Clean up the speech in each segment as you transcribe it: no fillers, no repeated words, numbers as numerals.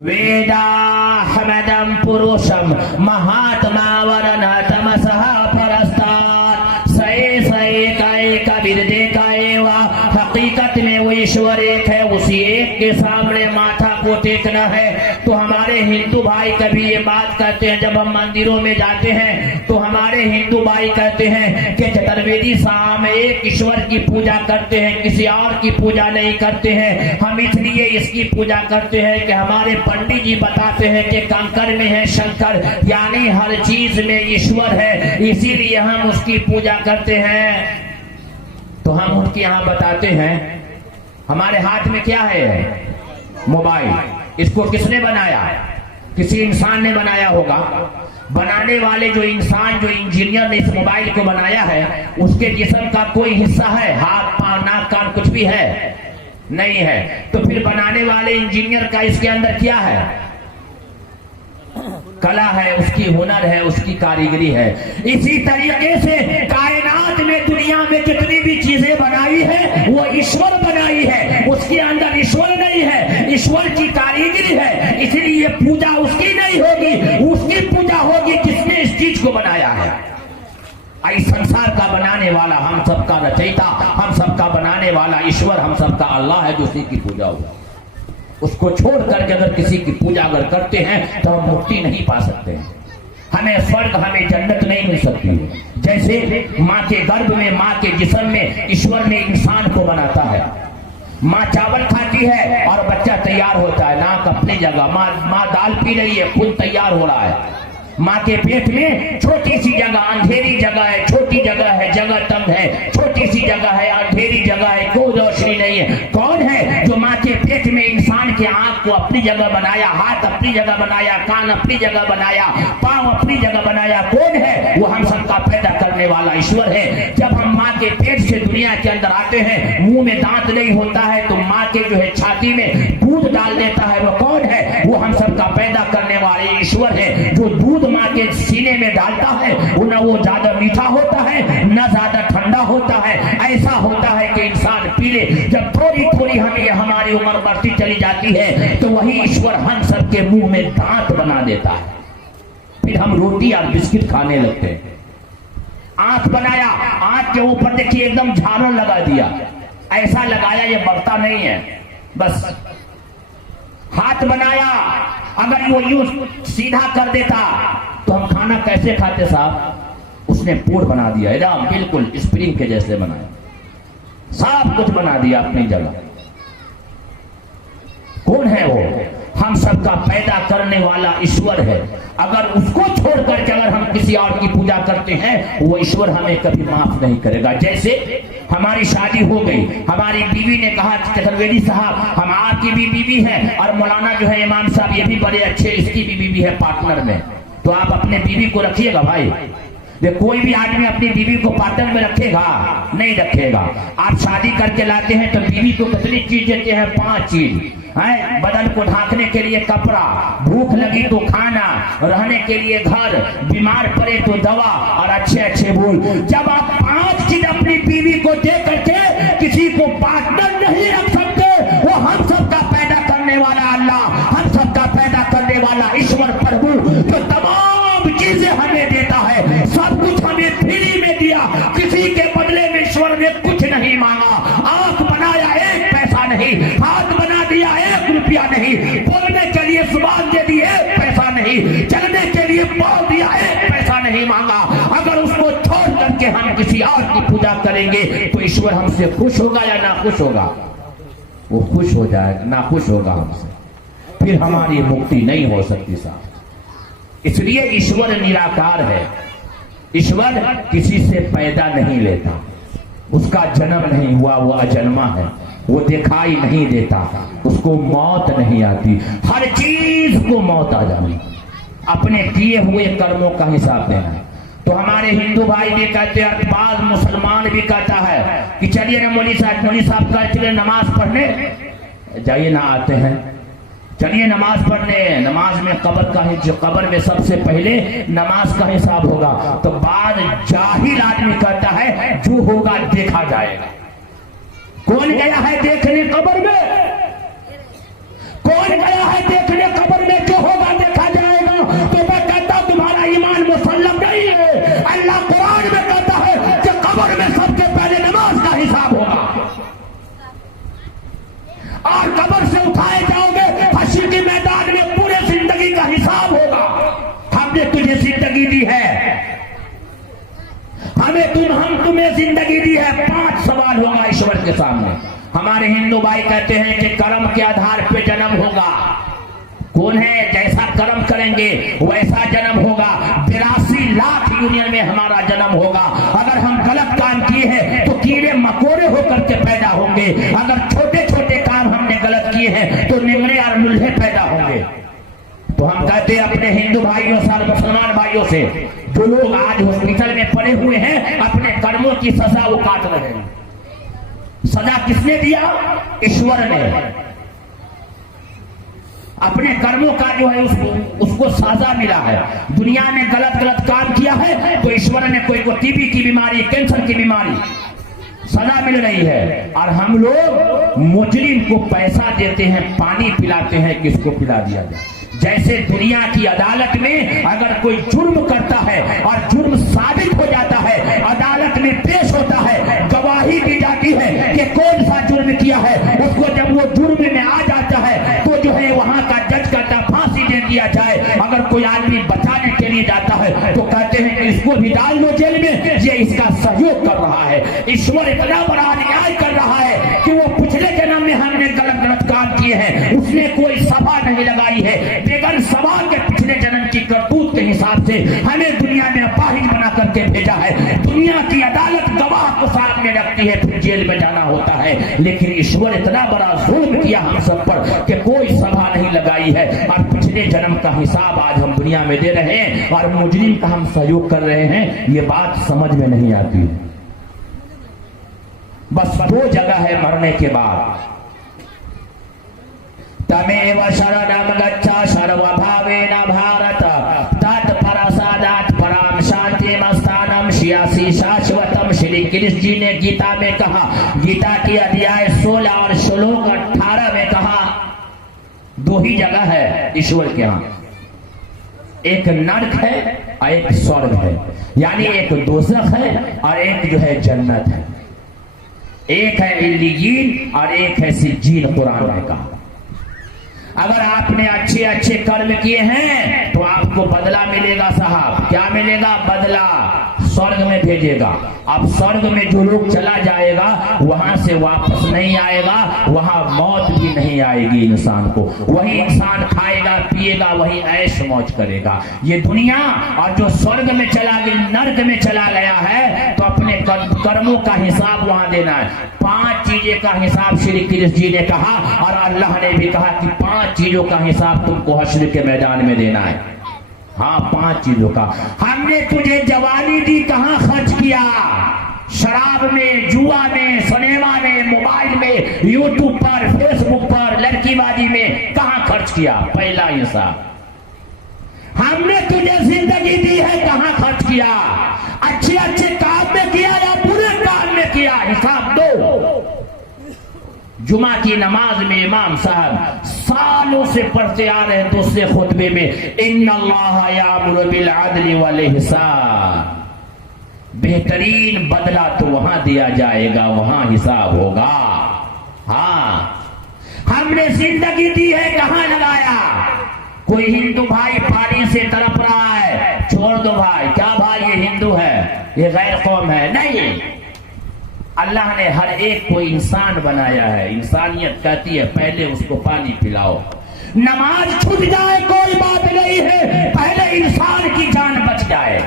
वेदाहमदं पुरुषम महात्मा वरन तमसः परस्तात् सए सए कबीर देखा हकीकत में वो ईश्वर एक है, उसी एक के सामने माथा को टेकना है। तो हमारे हिंदू भाई कभी ये बात कहते हैं, जब हम मंदिरों में जाते हैं तो हमारे हिंदू भाई कहते हैं कि चतुर्वेदी साहब एक ईश्वर की पूजा करते हैं, किसी और की पूजा नहीं करते हैं। हम इसलिए इसकी पूजा करते हैं कि हमारे पंडित जी बताते हैं कि कंकर में है शंकर, यानी हर चीज में ईश्वर है, इसीलिए हम उसकी पूजा करते हैं। तो हम उनके यहाँ बताते हैं हमारे हाथ में क्या है? मोबाइल। इसको किसने बनाया? किसी इंसान ने बनाया होगा। बनाने वाले जो इंसान, जो इंजीनियर ने इस मोबाइल को बनाया है, उसके जिस्म का कोई हिस्सा है? हाथ पांव नाक कान कुछ भी है? नहीं है। तो फिर बनाने वाले इंजीनियर का इसके अंदर क्या है? कला है, उसकी हुनर है, उसकी कारीगरी है। इसी तरीके से कायनात में दुनिया में जितनी भी चीजें बनाई है वो ईश्वर बनाई है, उसके अंदर ईश्वर नहीं है, ईश्वर की कारीगरी है। इसलिए पूजा उसकी नहीं होगी, उसकी पूजा होगी जिसने इस चीज को बनाया है। इस संसार का बनाने वाला, हम सबका रचयिता, हम सबका बनाने वाला ईश्वर, हम सबका अल्लाह है, जो उसी की पूजा होगी। उसको छोड़कर के अगर किसी की पूजा अगर करते हैं तो हम मुक्ति नहीं पा सकते हैं, हमें स्वर्ग, हमें जन्नत नहीं मिल सकती है। जैसे माँ के गर्भ में, माँ के जिस्म में ईश्वर ने इंसान को बनाता है। माँ चावल खाती है और बच्चा तैयार होता है, नाक अपनी जगह। माँ दाल पी रही है, खुद तैयार हो रहा है। माँ के पेट में छोटी सी जगह, अंधेरी जगह है, छोटी जगह है, जगह तंग है, छोटी सी जगह है, अंधेरी जगह है, कोई रोशनी नहीं है। कौन है जो माँ के पेट में इंसान के आंख को अपनी जगह बनाया, हाथ अपनी जगह बनाया, कान अपनी जगह बनाया, पांव अपनी जगह बनाया? कौन है? वो हम सबका पैदा करने वाला ईश्वर है। जब हम माँ के पेट से दुनिया के अंदर आते हैं, मुंह में दांत नहीं होता है, तो माँ के जो है छाती में दूध डाल देता है। वो कौन है? वो हम सबका पैदा करने वाले ईश्वर है। जो दूध माँ के सीने में डालता है वो न वो ज्यादा मीठा होता है, न ज्यादा ठंडा होता है। ऐसा होता है कि इंसान पी ले। जब थोड़ी थोड़ी हमारी उम्र बढ़ती चली जाती है तो वही ईश्वर हम सबके मुंह में दांत बना देता है। फिर हम रोटी और बिस्किट खाने लगते हैं। आंख बनाया, आंख के ऊपर देखिए एकदम झालर लगा दिया, ऐसा लगाया ये बढ़ता नहीं है। बस हाथ बनाया, अगर वो यूं सीधा कर देता तो हम खाना कैसे खाते साहब? उसने पोर बना दिया, एकदम बिल्कुल स्प्रिंग के जैसे बनाया, सब कुछ बना दिया अपनी जगह। कौन है वो? हम सबका पैदा करने वाला ईश्वर है। अगर उसको छोड़ करके अगर हम किसी और की पूजा करते हैं, वो ईश्वर हमें कभी माफ नहीं करेगा। जैसे हमारी शादी हो गई, हमारी बीवी ने कहा चतुर्वेदी साहब हम आपकी भी बीवी है, और मौलाना जो है इमाम साहब ये भी बड़े अच्छे, इसकी भी बीवी है पार्टनर में, तो आप अपने बीवी को रखिएगा। भाई कोई भी आदमी अपनी बीवी को पार्टनर में रखेगा? नहीं रखेगा। आप शादी करके लाते हैं तो बीवी को कितनी चीज देते हैं? 5 चीज है। बदन को ढांकने के लिए कपड़ा, भूख लगी तो खाना, रहने के लिए घर, बीमार पड़े तो दवा, और अच्छे अच्छे बोल। जब आप 5 चीज अपनी बीवी को दे करके किसी को पार्टनर नहीं रख सकते, वो हम सबका पैदा करने वाला अल्लाह, हम सबका पैदा करने वाला ईश्वर प्रभु, जो तमाम चीजें हमें देता है, सब कुछ हमें फ्री में दिया, किसी के बदले में ईश्वर ने कुछ नहीं मांगा। आंख बनाया, 1 पैसा नहीं, हाथ बना दिया, 1 रुपया नहीं, बोलने के लिए जुबान दे दी, 1 पैसा नहीं, चलने के लिए पाँव दिया, 1 पैसा नहीं मांगा। अगर उसको छोड़ करके हम किसी और की पूजा करेंगे तो ईश्वर हमसे खुश होगा या ना खुश होगा? वो खुश हो जाएगा, ना खुश होगा हमसे, फिर हमारी मुक्ति नहीं हो सकती साहब। इसलिए ईश्वर निराकार है। ईश्वर किसी से पैदा नहीं लेता, उसका जन्म नहीं हुआ, वो अजन्मा है, वो दिखाई नहीं देता, उसको मौत नहीं आती। हर चीज को मौत आ जानी, अपने किए हुए कर्मों का हिसाब देना है। तो हमारे हिंदू भाई भी कहते हैं, बाद मुसलमान भी कहता है कि चलिए ना मौलवी साहब का चलिए नमाज पढ़ने जाइए ना, आते हैं, चलिए नमाज पढ़ने। नमाज में कब्र में सबसे पहले नमाज का हिसाब होगा। तो बाद जाहिल आदमी कहता है जो होगा देखा जाएगा। कौन गया है देखने कब्र में? कौन गया है देखने कब्र के सामने। हमारे हिंदू भाई कहते हैं कि कर्म के आधार पे जन्म होगा। कौन है? जैसा कर्म करेंगे वैसा जन्म होगा। 82 लाख यूनियन में हमारा जन्म होगा। अगर हम गलत काम किए हैं तो कीड़े मकोड़े होकर के पैदा होंगे। अगर छोटे छोटे काम हमने गलत किए हैं तो निंगड़े और मुल्हे पैदा होंगे। तो हम कहते हैं अपने हिंदू भाइयों से, मुसलमान भाइयों से, जो लोग आज हॉस्पिटल में पड़े हुए हैं अपने कर्मों की सजा वो काट रहे हैं। सजा किसने दिया? ईश्वर ने। अपने कर्मों का जो है उसको सजा मिला है। दुनिया ने गलत गलत काम किया है तो ईश्वर ने कोई को टीबी की बीमारी, कैंसर की बीमारी, सजा मिल रही है। और हम लोग मुजरिम को पैसा देते हैं, पानी पिलाते हैं, किसको पिला दिया जाए। जैसे दुनिया की अदालत में अगर कोई जुर्म करता है और जुर्म साबित हो जाता है, अदालत में पेश होता है, गवाही दी जाती है कि कौन सा जुर्म किया है, उसको जब वो जुर्म में आ जाता है तो जो है वहां का जज कहता फांसी दे दिया जाए। अगर कोई आदमी बचाने के लिए जाता है तो कहते हैं कि इसको भी डाल दो जेल में, ये इसका सहयोग कर रहा है। ईश्वर इतना बड़ा अन्याय कर रहा है कि वो पिछले जन्म में हमने गलत गलत काम किए हैं, उसने कोई सभा नहीं लगाई है। बेगन सवाल के पिछले जन्म की करतूत के हिसाब से हमें दुनिया में अपाहिज बना करके भेजा है। दुनिया की अदालत गवाह को सामने रखती है, फिर जेल में जाना होता है। लेकिन ईश्वर इतना बड़ा जुल्म किया हम सब पर कि कोई सभा नहीं लगाई है और पिछले जन्म का हिसाब आज हम दुनिया में दे रहे हैं और मुजरिम का हम सहयोग कर रहे हैं। ये बात समझ में नहीं आती। बस 2 जगह है मरने के बाद। तमेव शरणं गच्छ सर्वभावेन भारत तत्परसादात् पराम शांतिमस्थानम 86 शाश्वतम। श्री कृष्ण जी ने गीता में कहा, गीता की अध्याय 16 और श्लोक 18 में कहा, 2 ही जगह है ईश्वर के यहाँ, एक नरक है और एक स्वर्ग है, यानी एक दोज़ख है और एक जो है जन्नत है। एक है इल्लीयीन और एक है सिज्जीन। कुरान ने कहा अगर आपने अच्छे अच्छे कर्म किए हैं तो आपको बदला मिलेगा साहब। क्या मिलेगा? बदला। स्वर्ग में भेजेगा। अब स्वर्ग में जो लोग चला जाएगा वहां से वापस नहीं आएगा, वहां मौत भी नहीं आएगी इंसान को। वही इंसान खाएगा पिएगा, वही ऐश मौज करेगा। ये दुनिया और जो स्वर्ग में चला गया, नर्क में चला गया है, तो अपने कर्मों का हिसाब वहां देना है। 5 चीजें का हिसाब श्री कृष्ण जी ने कहा और अल्लाह ने भी कहा कि 5 चीजों का हिसाब तुमको हश्र के मैदान में देना है। हाँ, 5 चीजों का। हमने तुझे जवानी दी, कहाँ खर्च किया? शराब में, जुआ में, सिनेमा में, मोबाइल में, यूट्यूब पर, फेसबुक पर, लड़कीबाजी में कहाँ खर्च किया? पहला हिसाब। हमने तुझे जिंदगी दी है, कहाँ खर्च किया? अच्छे अच्छे काम में किया या बुरे काम में किया? हिसाब दो। जुमा की नमाज में इमाम साहब सालों से पढ़ते आ रहे हैं दूसरे खुतबे में, इन्नल्लाह यामुरु बिल अदली वल इहसान। बेहतरीन बदला तो वहां दिया जाएगा, वहां हिसाब होगा। हाँ, हमने जिंदगी दी है, कहां लगाया? कोई हिंदू भाई पानी से तड़प रहा है, छोड़ दो भाई, क्या भाई ये हिंदू है, ये गैर कौम है? नहीं, अल्लाह ने हर एक को इंसान बनाया है। इंसानियत कहती है पहले उसको पानी पिलाओ। नमाज छूट जाए कोई बात नहीं है, पहले इंसान की जान बच जाए।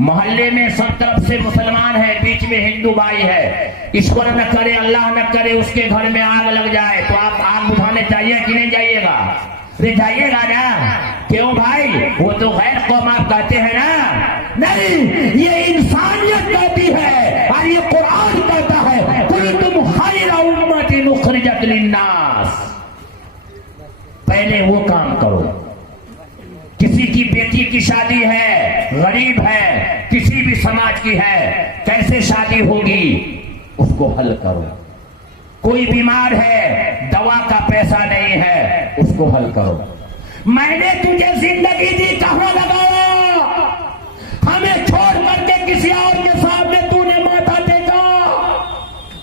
मोहल्ले में सब तरफ से मुसलमान है, बीच में हिंदू भाई है, ईश्वर न करे अल्लाह न करे उसके घर में आग लग जाए तो आप आग बुझाने चाहिए कि नहीं जाइएगा? अरे जाइएगा ना। क्यों भाई? वो तो गैर कौम आप कहते हैं ना। नहीं, ये इंसानियत कहती है और ये कुरान कहता है कुंतुम खैरा उम्मतिन उखरिजत लिन्नास। पहले वो काम करो। किसी की बेटी की शादी है, गरीब है, किसी भी समाज की है, कैसे शादी होगी उसको हल करो। कोई बीमार है, दवा का पैसा नहीं है, उसको हल करो। मैंने तुझे जिंदगी दी, कहां लगाया? हमें छोड़ करके किसी और के सामने तूने माथा टेका।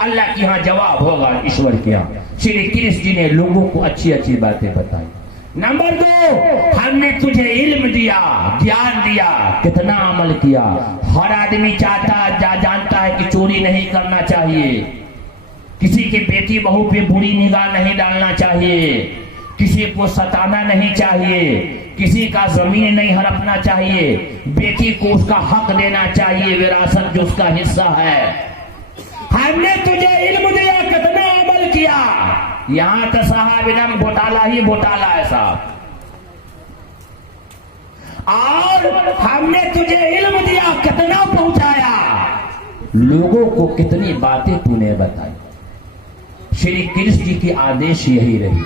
अल्लाह के यहाँ जवाब होगा, ईश्वर के यहाँ। श्री कृष्ण जी ने लोगों को अच्छी अच्छी बातें बताई। नंबर 2, हमने तुझे इल्म दिया, ज्ञान दिया, कितना अमल किया। हर आदमी जानता है कि चोरी नहीं करना चाहिए, किसी के बेटी बहू पे बुरी निगाह नहीं डालना चाहिए, किसी को सताना नहीं चाहिए, किसी का जमीन नहीं हड़पना चाहिए, बेटी को उसका हक देना चाहिए, विरासत जो उसका हिस्सा है। हमने तुझे इल्म दिया, कितना अमल किया। यहां तो साहब घोटाला ही घोटाला है साहब। और हमने तुझे इल्म दिया, कितना पहुंचाया, लोगों को कितनी बातें तूने बताई। श्री कृष्ण जी की आदेश यही रही,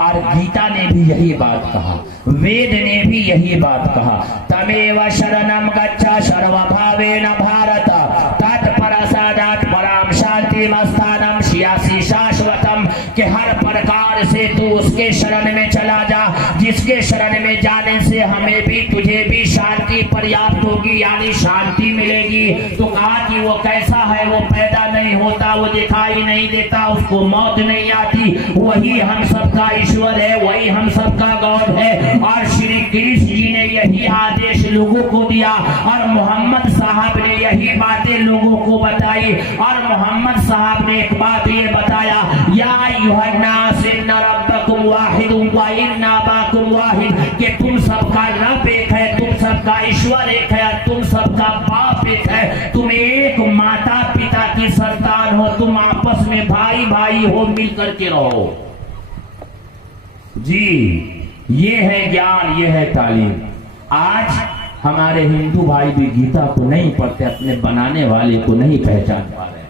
और गीता ने भी यही बात कहा, वेद ने भी यही बात कहा, तमेव शरणम गच्छ सर्वभावेन भारत तत्परसादात् पराम शांतिम स्थानम श्यासी शाश्वतम, के हर प्रकार से तू उसके शरण में चला जा जिसके शरण में जाने से हमें भी तुझे भी शांति पर्याप्त होगी, यानी शांति मिलेगी। तो कहा कि वो कैसा है, वो पैदा नहीं होता, वो दिखाई नहीं देता, उसको मौत नहीं आती, वही हम सबका ईश्वर है, वही हम सबका गॉड है। और श्री कृष्ण जी ने यही आदेश लोगों को दिया, और मोहम्मद साहब ने यही बातें लोगों को बताई। और मोहम्मद साहब ने एक बात ये बताया, या अय्युहन्नास इन्ना रब्बकुम वाहिदुन व इन्ना अबाकुम वाहिद, कि तुम सबका रब एक है, तुम सबका ईश्वर एक है, तुम सबका बाप एक है, तुम एक माता पिता की संतान हो, तुम आपस में भाई भाई हो, मिल करके रहो। जी, ये है ज्ञान, ये है तालीम। आज हमारे हिंदू भाई भी गीता को नहीं पढ़ते, अपने बनाने वाले को नहीं पहचान पा रहे,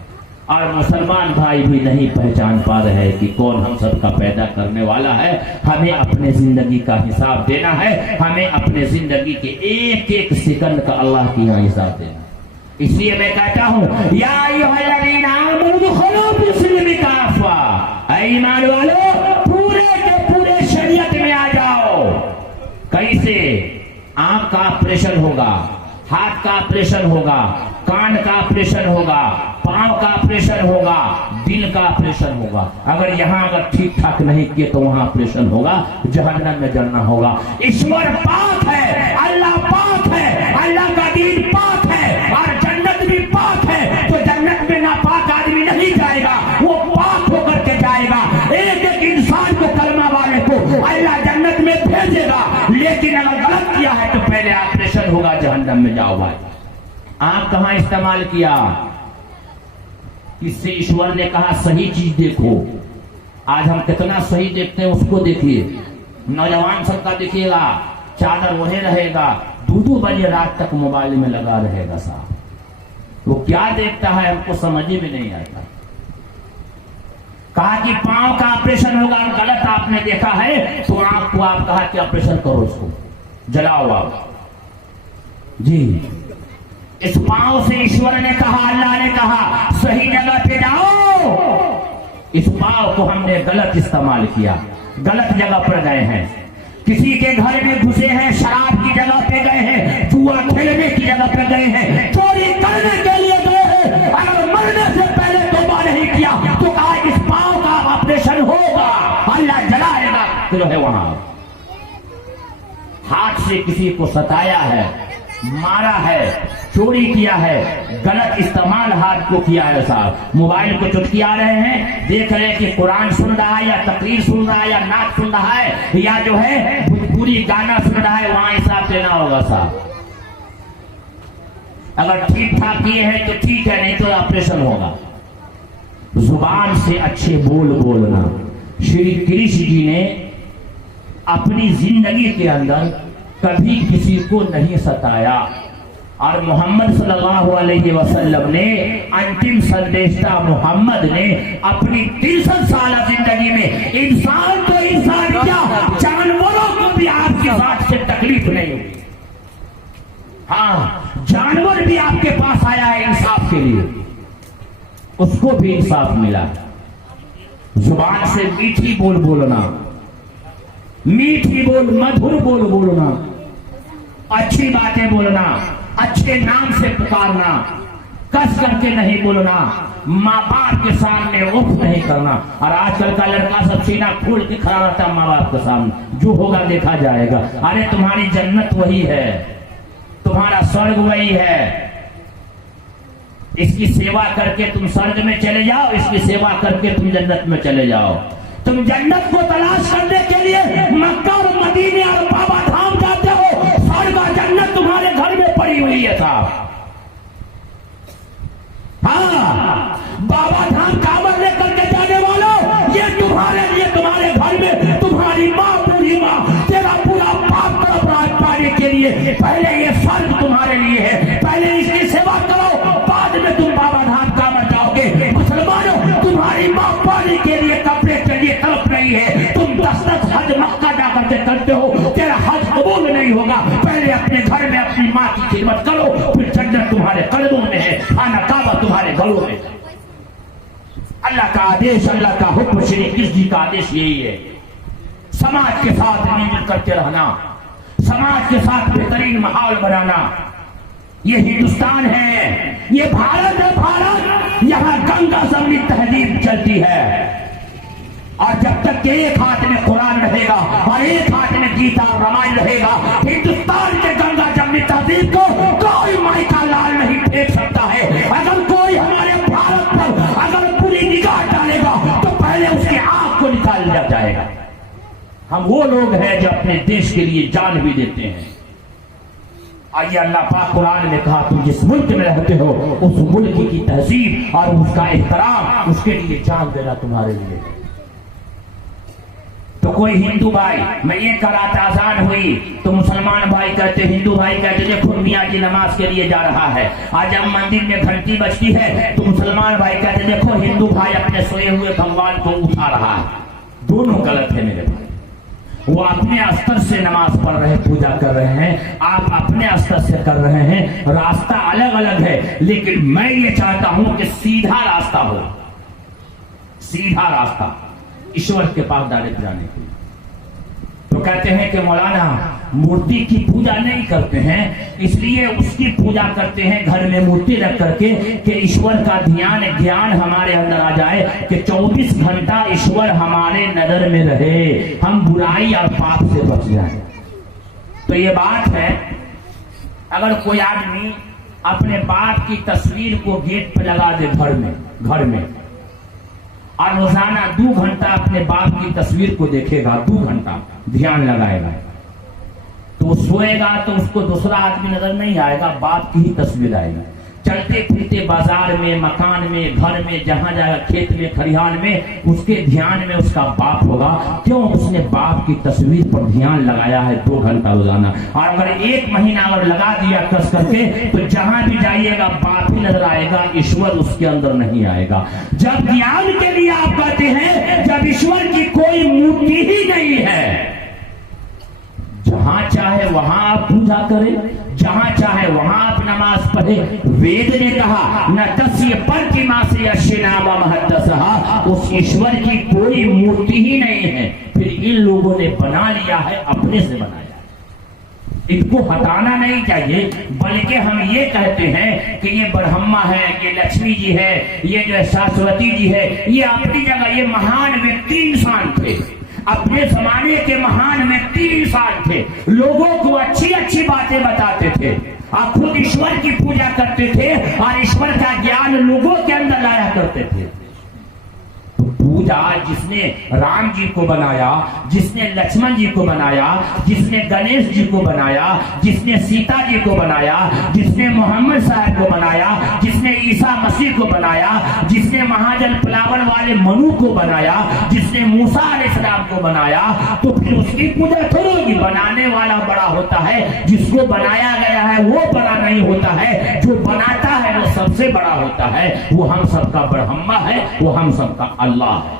और मुसलमान भाई भी नहीं पहचान पा रहे हैं कि कौन हम सबका पैदा करने वाला है। हमें अपने जिंदगी का हिसाब देना है, हमें अपने जिंदगी के एक एक सेकंड का अल्लाह के यहाँ हिसाब देना। इसलिए मैं कहता हूँ, या अय्युहल्लज़ीना आमनू उदखुलू फिस्सिल्मी काफ़ा, ऐ ईमान वालों पूरे के पूरे शरीयत में आ जाओ। कैसे? आंख का ऑपरेशन होगा, हाथ का ऑपरेशन होगा, कान का ऑपरेशन होगा, पांव का ऑपरेशन होगा, दिल का ऑपरेशन होगा। अगर यहाँ अगर ठीक ठाक नहीं किए तो वहां ऑपरेशन होगा, जहन्नम में जलना होगा। ईश्वर पाक है, अल्लाह पाक है, अल्लाह का दीन पाक है, और जन्नत भी पाक है। तो जन्नत में नापाक आदमी नहीं जाएगा, वो पाक होकर के जाएगा। एक एक इंसान को, कलमा वाले को अल्लाह जन्नत में भेजेगा, लेकिन अगर गलत किया है तो पहले ऑपरेशन होगा, जहन्नम में जाओ भाई। आंख कहां इस्तेमाल किया? इससे ईश्वर ने कहा सही चीज देखो। आज हम कितना सही देखते हैं उसको देखिए। नौजवान सबका देखिएगा, चादर ओढ़े रहेगा, 2-2 बजे रात तक मोबाइल में लगा रहेगा साहब। वो क्या देखता है हमको समझ में नहीं आता। कहा कि पांव का ऑपरेशन होगा, गलत आपने देखा है तो आंख को आप कहा कि ऑपरेशन करो, उसको जलाओ आप। जी, इस पांव से ईश्वर ने कहा, अल्लाह ने कहा सही जगह पे जाओ। इस पांव को हमने गलत इस्तेमाल किया, गलत जगह पर गए हैं। किसी के घर में घुसे हैं, शराब की जगह पे गए हैं, जुआ खेलने की जगह पे गए हैं, चोरी करने के लिए गए हैं। अगर मरने से पहले तौबा नहीं किया तो कहा इस पांव का ऑपरेशन होगा, अल्लाह जलाएगा। तो है वहां हाथ से किसी को सताया है, मारा है, चोरी किया है, गलत इस्तेमाल हाथ को किया है साहब। मोबाइल को चुटकी आ रहे हैं, देख रहे हैं कि कुरान सुन रहा है, या तकरीर सुन रहा है, या नाच सुन रहा है, या जो है भोजपुरी गाना सुन रहा है, वहां हिसाब देना होगा साहब। अगर ठीक ठाक किए हैं तो ठीक है, नहीं तो ऑपरेशन होगा। जुबान से अच्छे बोल बोलना। श्री कृष्ण जी ने अपनी जिंदगी के अंदर कभी किसी को नहीं सताया, और मोहम्मद सल्लल्लाहु अलैहि वसल्लम ने, अंतिम संदेशता मोहम्मद ने अपनी 63 साल जिंदगी में इंसान तो इंसान क्या, जानवरों को भी आपकी बात से तकलीफ नहीं हुई। हाँ, जानवर भी आपके पास आया है इंसाफ के लिए, उसको भी इंसाफ मिला। जुबान से मीठी बोल बोलना, मीठी बोल, मधुर बोल बोलना, अच्छी बातें बोलना, अच्छे नाम से पुकारना, कस करके नहीं बोलना, माँ बाप के सामने उफ नहीं करना। और आजकल का लड़का सब सीना खोल के खड़ा रहता माँ बाप के सामने, जो होगा देखा जाएगा। अरे तुम्हारी जन्नत वही है, तुम्हारा स्वर्ग वही है। इसकी सेवा करके तुम स्वर्ग में चले जाओ, इसकी सेवा करके तुम जन्नत में चले जाओ। तुम जन्नत को तलाश करने के लिए मक्का और मदीने और बाबा धाम जाते हो, स्वर्ग और जन्नत तुम्हारे घर में पड़ी हुई है साहब। हाँ, बाबा धाम कांवर लेकर के जाने वालों, ये तुम्हारे लिए तुम्हारे घर में तुम्हारी माँ, बूढ़ी माँ, तेरा पूरा पाप पाने के लिए पहले ये स्वर्ग तुम्हारे लिए है। पहले इसकी सेवा करो, बाद में तुम बाबा धाम कांवर जाओगे। मुसलमानों, तुम्हारी माँ पानी के लिए, कपड़े के लिए तड़प रही है। तुम 10 हज मक्का जाकर के करते हो, तेरा हज कबूल नहीं होगा। पहले अपने घर में अपनी माँ की खिदमत करो, फिर जन्नत तुम्हारे कदमों में है, खाना काबा तुम्हारे घरों में। अल्लाह का आदेश, अल्लाह का हुक्म, श्री कृष्ण जी का आदेश यही है। समाज के साथ मिलजुल करके रहना, समाज के साथ बेहतरीन माहौल बनाना। ये हिंदुस्तान है, ये भारत है। भारत, यहाँ गंगा जमनी तहजीब चलती है। और जब तक के एक हाथ में कुरान रहेगा और एक हाथ में गीता और रामायण रहेगा, हिंदुस्तान के गंगा जमनी तहजीब को कोई माई का लाल नहीं फेंक सकता है। अगर कोई हमारे भारत पर अगर पूरी निगाह डालेगा तो पहले उसकी आंख को निकाल दिया जाएगा। हम वो लोग हैं जो अपने देश के लिए जान भी देते हैं। आइए, अल्लाह पाक कुरान में कहा, तुम जिस मुल्क में रहते हो उस मुल्क की तहजीब और उसका एहतराम, उसके लिए जान देना तुम्हारे लिए। तो कोई हिंदू भाई, मैं ये करा था, आजान हुई तो मुसलमान भाई कहते, हिंदू भाई कहते, देखो मियाँ जी नमाज के लिए जा रहा है। आज जब मंदिर में घंटी बजती है तो मुसलमान भाई कहते, देखो हिंदू भाई अपने सोए हुए भगवान को उठा रहा है। दोनों गलत है मेरे भाई। वो अपने स्तर से नमाज पढ़ रहे, पूजा कर रहे हैं, आप अपने स्तर से कर रहे हैं। रास्ता अलग अलग है, लेकिन मैं ये चाहता हूं कि सीधा रास्ता हो, सीधा रास्ता ईश्वर के पास डायरेक्ट जाने के लिए। तो कहते हैं कि मौलाना मूर्ति की पूजा नहीं करते हैं, इसलिए उसकी पूजा करते हैं घर में मूर्ति रख करके कि ईश्वर का ध्यान, ज्ञान हमारे अंदर आ जाए, कि 24 घंटा ईश्वर हमारे नजर में रहे, हम बुराई और पाप से बच जाए। तो ये बात है, अगर कोई आदमी अपने बाप की तस्वीर को गेट पे लगा दे घर में और रोजाना 2 घंटा अपने बाप की तस्वीर को देखेगा, 2 घंटा ध्यान लगाएगा, तो सोएगा तो उसको दूसरा आदमी नजर नहीं आएगा, बाप की ही तस्वीर आएगी। चलते फिरते बाजार में, मकान में, घर में, जहां जाएगा, खेत में, खलिहान में, उसके ध्यान में उसका बाप होगा। क्यों? उसने बाप की तस्वीर पर ध्यान लगाया है 2 घंटा रोजाना। और अगर 1 महीना अगर लगा दिया कस करके, तो जहां भी जाइएगा बाप ही नजर आएगा, ईश्वर उसके अंदर नहीं आएगा। जब ज्ञान के लिए आप कहते हैं, जब ईश्वर की कोई मूर्ति ही नहीं है, जहां चाहे वहां आप पूजा करें, जहां चाहे वहां आप नमाज पढ़े। वेद ने कहा, न तस्य प्रतिमा से अश्नामा महद्दसहा, उस ईश्वर की कोई मूर्ति ही नहीं है। फिर इन लोगों ने बना लिया है, अपने से बनाया। इनको हटाना नहीं चाहिए, बल्कि हम ये कहते हैं कि ये ब्रह्मा है, ये लक्ष्मी जी है, ये जो सरस्वती जी है, ये अपनी जगह ये महान व्यक्ति इंसान थे। अपने जमाने के महान व्यक्ति इंसान थे, लोगों को अच्छी अच्छी बातें बताते थे, आप खुद ईश्वर की पूजा करते थे और ईश्वर का ज्ञान लोगों के अंदर लाया करते थे। तो पूजा जिसने राम जी को बनाया, जिसने लक्ष्मण जी को बनाया, जिसने गणेश जी को बनाया, जिसने सीता जी को बनाया, जिसने मोहम्मद साहब को बनाया, जिसने ईसा मसीह को बनाया, जिसने महाजन पिलावन वाले मनु को बनाया, जिसने मूसा अलैहिस्सलाम को बनाया, तो फिर उसकी पूजा थोड़ी होगी। बनाने वाला बड़ा होता है, जिसको बनाया गया है वो बड़ा नहीं होता है, जो बनाता है वो सबसे बड़ा होता है। वो हम सबका ब्रह्मा है, वो हम सबका अल्लाह है।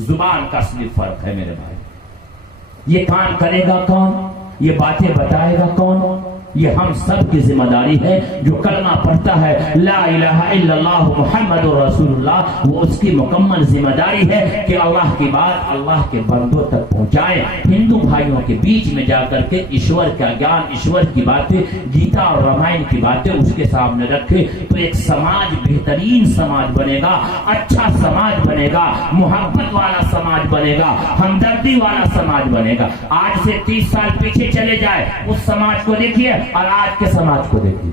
जुबान का असली फर्क है मेरे भाई। ये काम करेगा कौन, ये बातें बताएगा कौन? ये हम सब की जिम्मेदारी है। जो कलमा पढ़ता है ला इलाहा इल्लल्लाह मुहम्मदुर रसूलुल्लाह, वो उसकी मुकम्मल जिम्मेदारी है कि अल्लाह की बात अल्लाह के बंदों तक पहुंचाए। हिंदू भाइयों के बीच में जाकर के ईश्वर का ज्ञान, ईश्वर की बातें, गीता और रामायण की बातें उसके सामने रखे, तो एक समाज बेहतरीन समाज बनेगा, अच्छा समाज बनेगा, मोहब्बत वाला समाज बनेगा, हमदर्दी वाला समाज बनेगा। आज से 30 साल पीछे चले जाए, उस समाज को देखिए और आज के समाज को देखिए,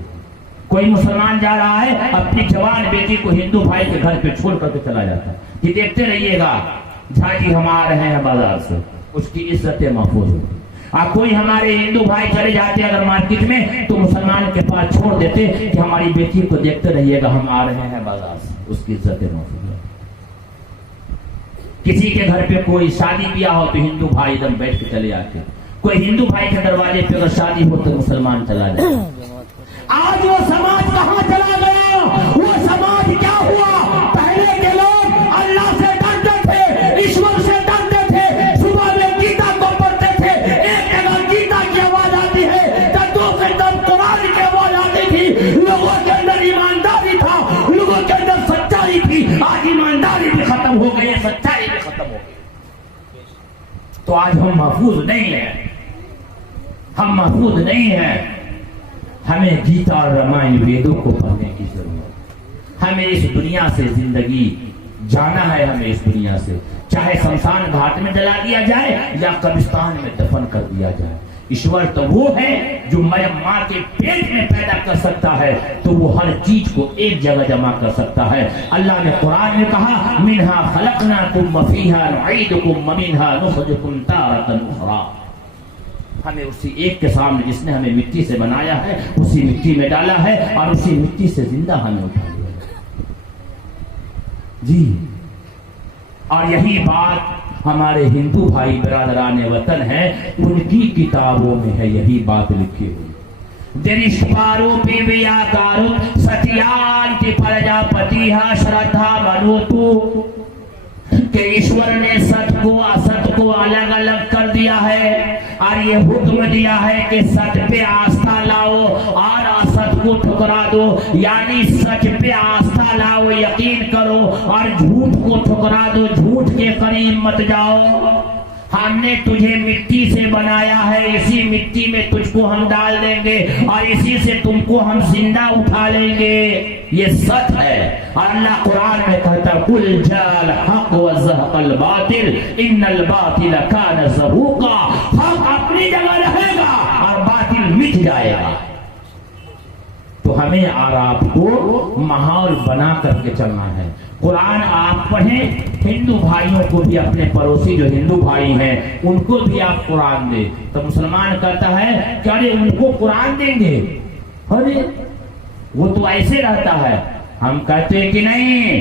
कोई मुसलमान जा रहा है, अपनी जवान बेटी को हिंदू भाई के घर पे छोड़ करके चला जाता है कि देखते रहिएगा झाजी हम आ रहे हैं बाजार से, उसकी इज्जतें महफूज होती। कोई हमारे हिंदू भाई चले जाते अगर मार्केट में तो मुसलमान के पास छोड़ देते कि हमारी बेटी को देखते रहिएगा हम आ रहे हैं बाजार से, उसकी इज्जतें महफूज है। किसी के घर पे कोई शादी ब्याह हो तो हिंदू भाई एकदम बैठ के चले जाते, कोई हिंदू भाई के दरवाजे पे अगर शादी हो तो मुसलमान चला जाए। आज वो समाज कहां चला गया? वो समाज क्या हुआ? पहले के लोग अल्लाह से डरते थे, ईश्वर से डरते थे, सुबह में गीता को पढ़ते थे, एक जगह गीता की आवाज आती है तो दूसरे तरफ कुरान की आवाज आती थी। लोगों के अंदर ईमानदारी था, लोगों के अंदर सच्चाई थी। आज ईमानदारी भी खत्म हो गई है, सच्चाई भी खत्म हो गई। तो आज हम महफूज नहीं है, हम महफूज नहीं है। हमें गीता और रामायण वेदों को पढ़ने की जरूरत। हमें इस दुनिया से जिंदगी जाना है, हमें इस दुनिया से चाहे शमशान घाट में जला दिया जाए या कब्रिस्तान में दफन कर दिया जाए। ईश्वर तो वो है जो मां के पेट में पैदा कर सकता है, तो वो हर चीज को एक जगह जमा कर सकता है। अल्लाह ने कुरान में कहा मिन्हा खलकनाकुम व फीहा नुईदुकुम व मिन्हा नुखरिजुकुम तारतन उखरा। हमें उसी एक के सामने जिसने हमें मिट्टी से बनाया है उसी मिट्टी में डाला है और उसी मिट्टी से जिंदा हमें उठा लिया जी। और यही बात हमारे हिंदू भाई बिरादरान वतन है, उनकी किताबों में है यही बात लिखी हुई। सत्यांति प्रजापति श्रद्धा मनोतु कि ईश्वर ने सत को असत को अलग अलग कर दिया है और ये हुक्म दिया है कि सच पे आस्था लाओ और असत को ठुकरा दो, यानी सच पे आस्था लाओ, यकीन करो, और झूठ को ठुकरा दो, झूठ के करीब मत जाओ। हमने तुझे मिट्टी से बनाया है, इसी मिट्टी में तुझको हम डाल देंगे और इसी से तुमको हम जिंदा उठा लेंगे। ये सच है। अल्लाह कुरान में कहता कुल जाल हक व ज़हक़ल बातिल इन्नल बातिल कान ज़हूक़ा। हक अपनी जगह रहेगा और बातिल मिट जाएगा। तो हमें और आपको माहौल बना करके चलना है। कुरान आप पढ़ें, हिंदू भाइयों को भी, अपने पड़ोसी जो हिंदू भाई हैं उनको भी आप कुरान दे। तो मुसलमान कहता है कि अरे उनको कुरान देंगे, अरे वो तो ऐसे रहता है। हम कहते हैं कि नहीं,